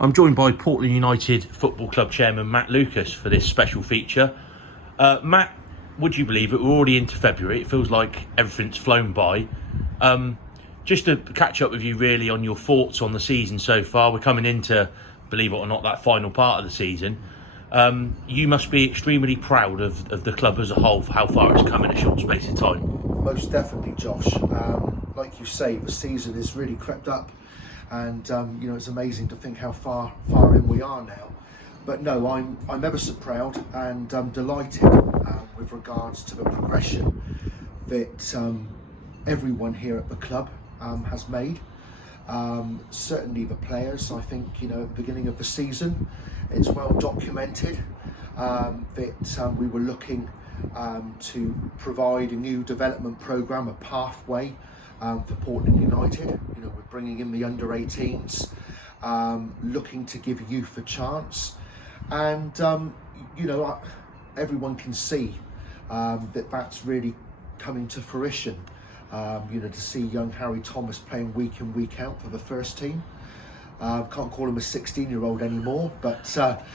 I'm joined by Portland United Football Club Chairman Matt Lucas for this special feature. Matt, would you believe it? We're already into February. It feels like everything's flown by. Just to catch up with you really on your thoughts on the season so far. We're coming into, believe it or not, that final part of the season. You must be extremely proud of the club as a whole for how far it's come in a short space of time. Most definitely, Josh. Like you say, the season has really crept up, and it's amazing to think how far in we are now. But no, I'm ever so proud, and I'm delighted with regards to the progression that everyone here at the club has made. Certainly the players. I think at the beginning of the season, it's well documented that we were looking to provide a new development programme, a pathway for Portland United. We're bringing in the under-18s, looking to give youth a chance, and everyone can see that that's really coming to fruition. To see young Harry Thomas playing week in, week out for the first team. Can't call him a 16-year-old anymore, but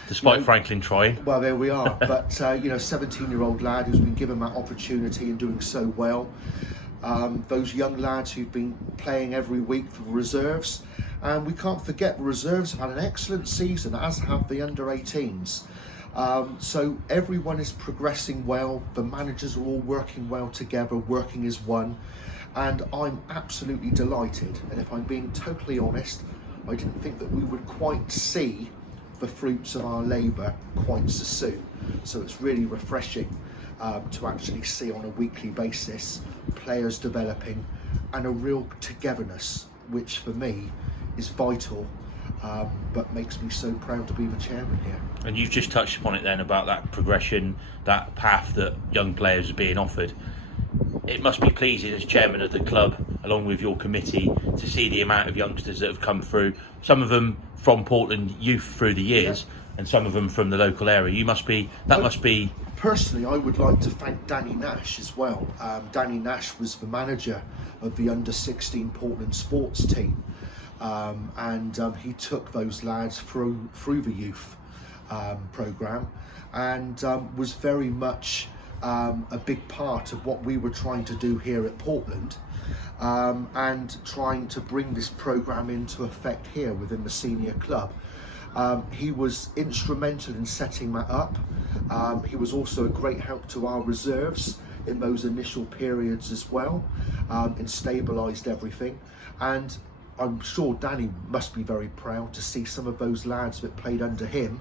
despite Franklin trying. Well, there we are. But 17-year-old lad who's been given that opportunity and doing so well. Those young lads who've been playing every week for the reserves, and we can't forget the reserves have had an excellent season, as have the under-18s. So everyone is progressing well. The managers are all working well together, working as one, and I'm absolutely delighted. And if I'm being totally honest, I didn't think that we would quite see the fruits of our labour quite so soon. So it's really refreshing to actually see on a weekly basis players developing and a real togetherness, which for me is vital, but makes me so proud to be the chairman here. And you've just touched upon it then about that progression, that path that young players are being offered. It must be pleasing as chairman of the club, along with your committee, to see the amount of youngsters that have come through, some of them from Portland youth through the years, and some of them from the local area. Must be. Personally, I would like to thank Danny Nash as well. Danny Nash was the manager of the under-16 Portland sports team, and he took those lads through the youth programme, and was very much a big part of what we were trying to do here at Portland, and trying to bring this programme into effect here within the senior club. He was instrumental in setting that up. He was also a great help to our reserves in those initial periods as well, and stabilised everything. And I'm sure Danny must be very proud to see some of those lads that played under him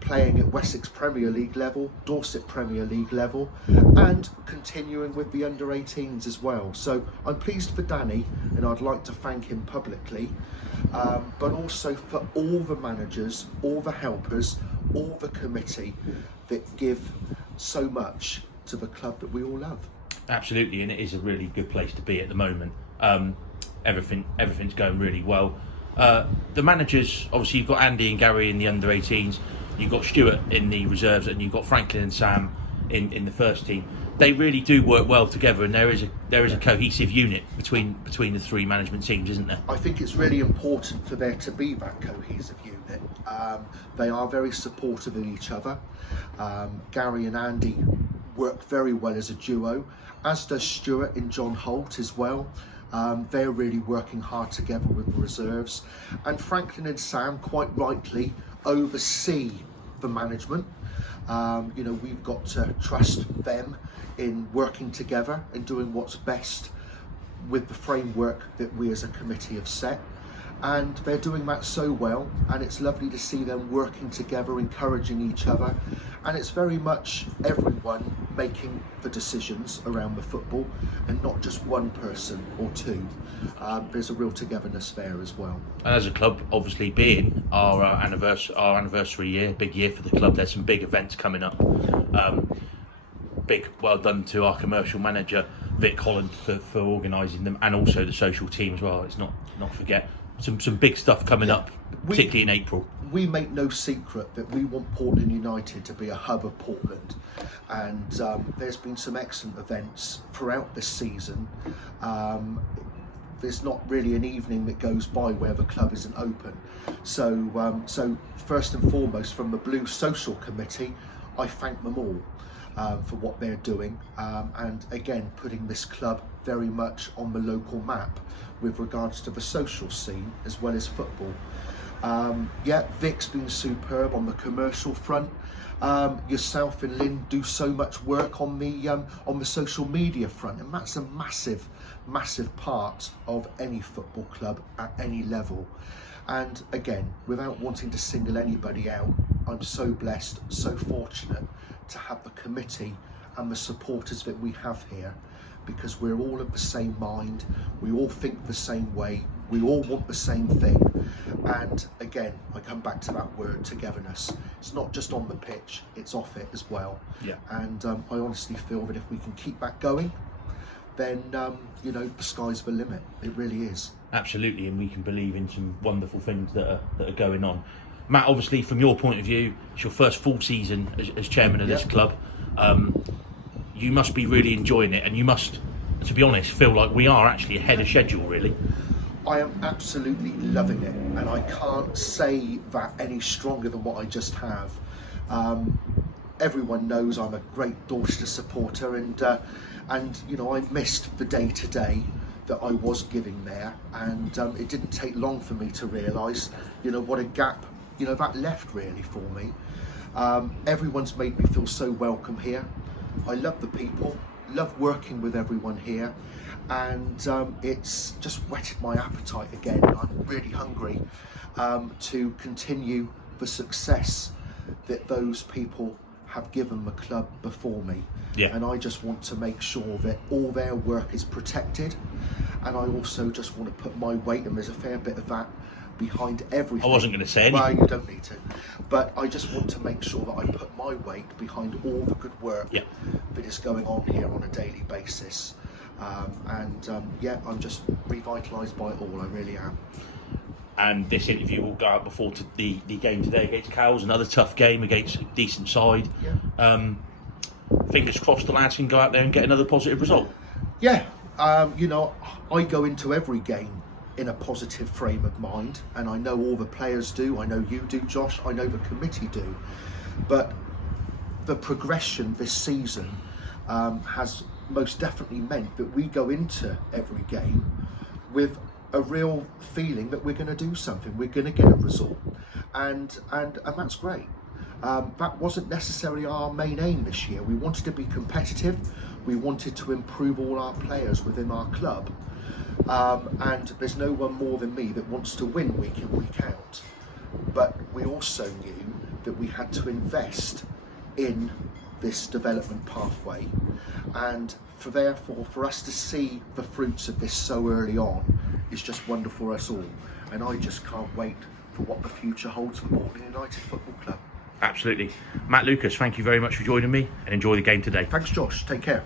playing at Wessex Premier League level, Dorset Premier League level, and continuing with the under-18s as well. So I'm pleased for Danny, and I'd like to thank him publicly, but also for all the managers, all the helpers, all the committee that give so much to the club that we all love. Absolutely, and it is a really good place to be at the moment. Everything's going really well. The managers, obviously you've got Andy and Gary in the under-18s, you've got Stuart in the reserves, and you've got Franklin and Sam in the first team. They really do work well together, and there is a cohesive unit between the three management teams, isn't there? I think it's really important for there to be that cohesive unit. They are very supportive of each other. Gary and Andy work very well as a duo, as does Stuart and John Holt as well. They're really working hard together with the reserves, and Franklin and Sam quite rightly oversee the management. We've got to trust them in working together and doing what's best with the framework that we as a committee have set, and they're doing that so well, and it's lovely to see them working together, encouraging each other, and it's very much everyone making the decisions around the football and not just one person or two. There's a real togetherness there as well. And as a club, obviously being our anniversary year, big year for the club, there's some big events coming up. Big well done to our commercial manager Vic Holland for organising them, and also the social team as well. Let's not forget some big stuff coming up, particularly in April. We make no secret that we want Portland United to be a hub of Portland, and there's been some excellent events throughout this season. there's not really an evening that goes by where the club isn't open. So first and foremost, from the Blue Social Committee, I thank them all for what they're doing, and again putting this club very much on the local map with regards to the social scene as well as football. Vic's been superb on the commercial front. Yourself and Lynn do so much work on the social media front, and that's a massive part of any football club at any level. And again, without wanting to single anybody out, I'm so blessed, so fortunate to have the committee and the supporters that we have here, because we're all of the same mind, we all think the same way, we all want the same thing. And again, I come back to that word, togetherness. It's not just on the pitch, it's off it as well. Yeah. And I honestly feel that if we can keep that going, then the sky's the limit. It really is. Absolutely, and we can believe in some wonderful things that are going on. Matt, obviously from your point of view, it's your first full season as chairman of this club. You must be really enjoying it, and you must, to be honest, feel like we are actually ahead of schedule, really. I am absolutely loving it, and I can't say that any stronger than what I just have. Everyone knows I'm a great Dorchester supporter, and I missed the day to day that I was giving there, and it didn't take long for me to realise what a gap that left really for me. Everyone's made me feel so welcome here. I love the people, love working with everyone here, and it's just whetted my appetite again. I'm really hungry to continue the success that those people have given the club before me. Yeah. And I just want to make sure that all their work is protected, and I also just want to put my weight, and there's a fair bit of that, behind everything. I wasn't going to say anything. Well, you don't need to, but I just want to make sure that I put my weight behind all the good work that is going on here on a daily basis. I'm just revitalised by it all. I really am. And this interview will go out before the game today against Cowes, another tough game against a decent side. Yeah. Fingers crossed the lads can go out there and get another positive result. Yeah, I go into every game in a positive frame of mind, and I know all the players do, I know you do, Josh, I know the committee do, but the progression this season has most definitely meant that we go into every game with a real feeling that we're going to do something, we're going to get a result, and that's great. That wasn't necessarily our main aim this year. We wanted to be competitive, we wanted to improve all our players within our club, and there's no one more than me that wants to win week in, week out. But we also knew that we had to invest in this development pathway, and therefore for us to see the fruits of this so early on is just wonderful for us all. And I just can't wait for what the future holds for Bolton United Football Club. Absolutely. Matt Lucas, thank you very much for joining me, and enjoy the game today. Thanks, Josh. Take care.